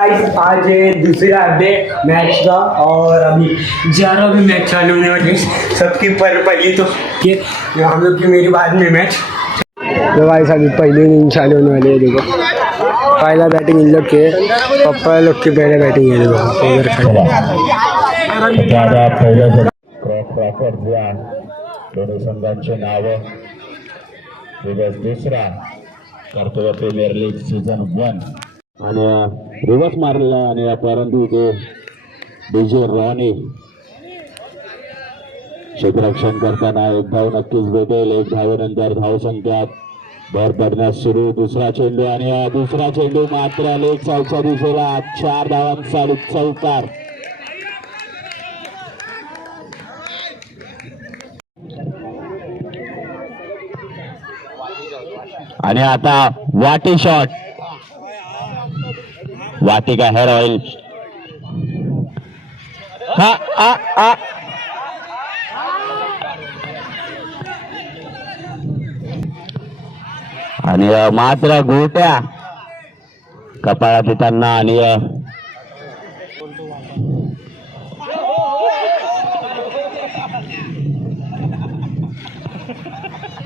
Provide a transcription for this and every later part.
आज है दूसरा डे मैच का और अभी 11 भी मैच चालू होने वाले सबकी पर पहली तो ये हम लोग की मेरी बाद में मैच तो भाई अभी पहले इनिंग चालू होने वाली है। देखो पहला बैटिंग इन लोग के पप्पा लोग की पहले बैटिंग है। देखो उधर खडे दोन्ही संघांची नावं दिवस दुसरा कर्तव्य प्रीमियर लीग सीझन 1 आणि रिवर्स मारलेला आणि परंतु ते डीजे रॉनी क्षेत्ररक्षण करताना एक धाव नक्कीच भेटेल। एक धावेनंतर धावसंख्यात भर पडण्यास सुरू। दुसरा चेंडू आणि दुसरा चेंडू मात्र लेग साईडच्या दिशेला 4 धावांचा चौकार। आणि आता वाटी शॉट वाटी का हेअर ऑइल आणि मात्र गोट्या कपाळात येताना आणि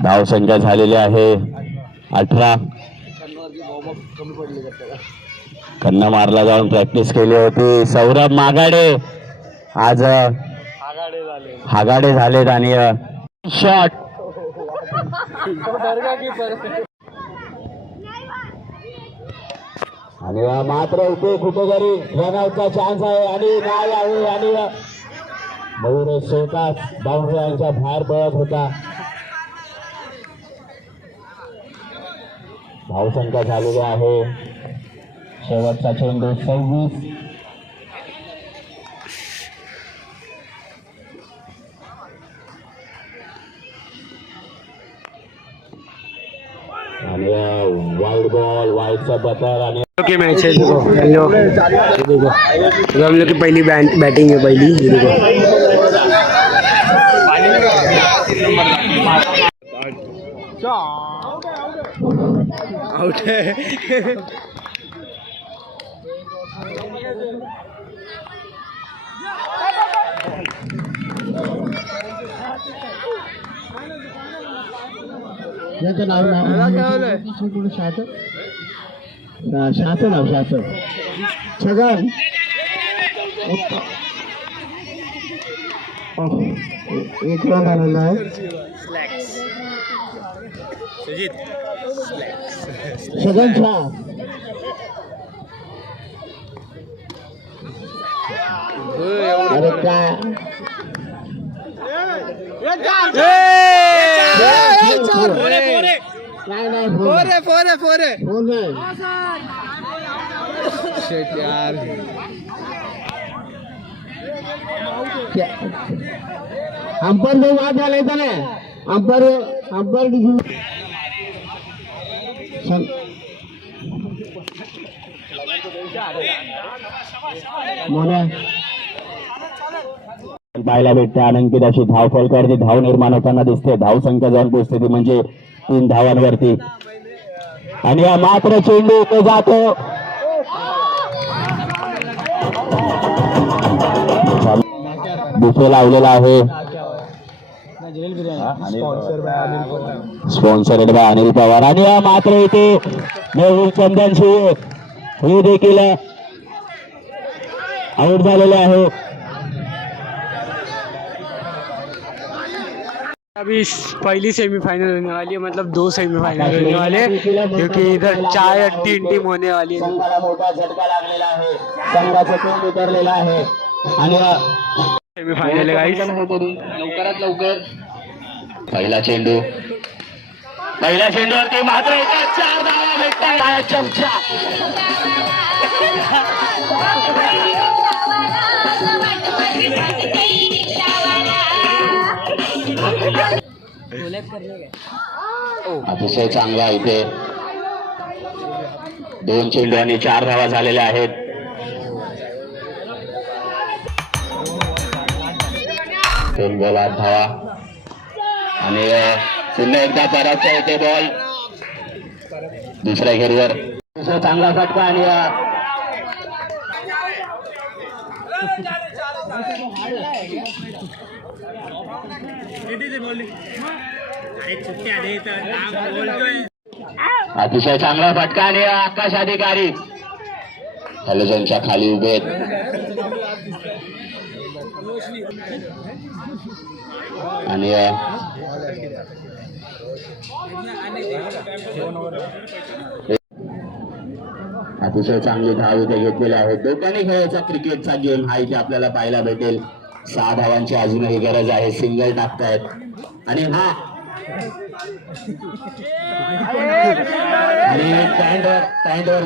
धावसंख्या झालेली आहे 18। कन्ना मारला जाऊन प्रॅक्टिस केली होती। सौरभ मागाडे आज हागाडे झालेत आणि शॉट आणि मात्र इथे कुठेतरी रनआउटचा चान्स आहे आणि नाही आहे आणि मयूर स्वतःच बाउंड्रीच्या बाहेर पळत होता। धावसंख्या झालेली आहे शेवटचा चेंडू 26। आणि वाईड बॉल वाईडचा बटर आणि के मैच है। देखो देखो हम लोग की पहली बैटिंग है पहली। देखो आउट है। याचं नाव शासन नाव शासन छगन एक रन आलेला आहे। छगन झा अरे काय अंपर जो वाद झाला इथं ना अंपर पाहायला भेटते। अनंकित अशी धाव फलकावरती धाव निर्माण होताना दिसते। धाव संख्या जाऊन पोहोचते ती म्हणजे 3 धावांवरती आणि हा मात्र चेंडू तो जातो। बुफे लावलेला आहे स्पॉन्सर्ड बाय अनिल पवार आणि हा मात्र इथे मेहुल चंदनशी हे देखील आउट झालेले आहे। अभी पहली सेमीफाइनल होने वाली है, मतलब 2 सेमीफाइनल होने वाले क्योंकि इधर 4 या 3 टीम होने वाली है। संघाला मोठा झटका लागलेला आहे। संघाचा तोंड उतरलेला आहे आणि सेमीफाइनल है गाइस। लवकरात लवकर पहिला चेंडूवरती मात्र 4 धावा भेटतात। चमचा अतिशय चांगला इथे 2 चेंडू आणि 4 धावा झालेल्या आहेत। तीन बॉल 8 धावा आणि पुन्हा एकदा परतचा येते बॉल दुसऱ्या घेरीवर। दुसरा चांगला फटका आणि अतिशय चांगला फटका आणि आकाश अधिकारी हॅलोजनच्या खाली उभे आहेत. आणि अतिशय चांगली धाव इथे घेतलेले आहेत. दोघांनी खेळायचा क्रिकेटचा गेम हा इथे आपल्याला पाहायला भेटेल. 6 धावांची अजूनही गरज आहे. सिंगल टाकतायत आणि हा आणि पॅन्टवर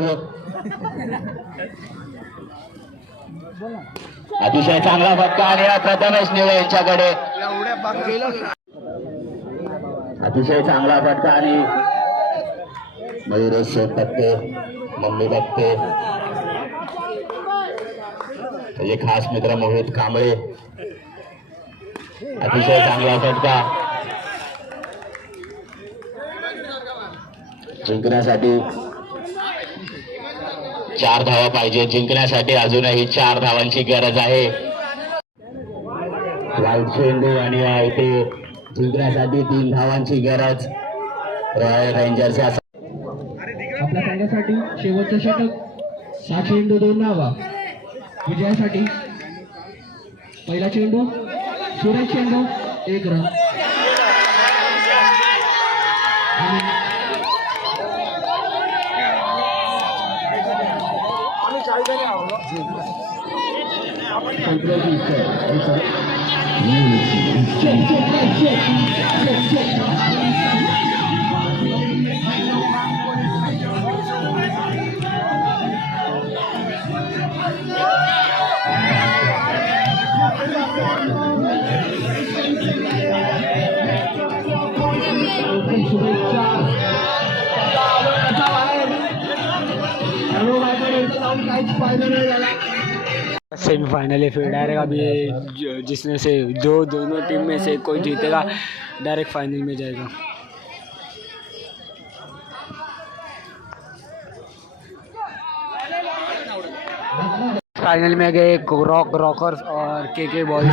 अतिशय चांगला फटका आणि प्रथमेश निळे यांच्याकडे अतिशय चांगला फटका आणि मयुरेश बघते, मम्मी बघते, त्याचे खास मित्र मोहित कांबळे. अतिशय चांगला फटका जिंकण्यासाठी 4 धावा पाहिजे. जिंकण्यासाठी अजूनही 4 धावांची गरज आहे. वाईट चेंडू आणि इथे जिंकण्यासाठी 3 धावांची गरज रॉयल रेंजर्स. आपल्या संघासाठी शेवटचं षटक. 6 चेंडू 2 धावा. विजयासाठी पहिला चेंडू सुरेश चेंडू 1 रन. सेमीफाइनल है, फिर डायरेक्ट अभी जिसमें से जो दोनों टीम में से कोई जीतेगा डायरेक्ट फाइनल में जाएगा. फाइनल में गए रॉकर्स और के बॉयज.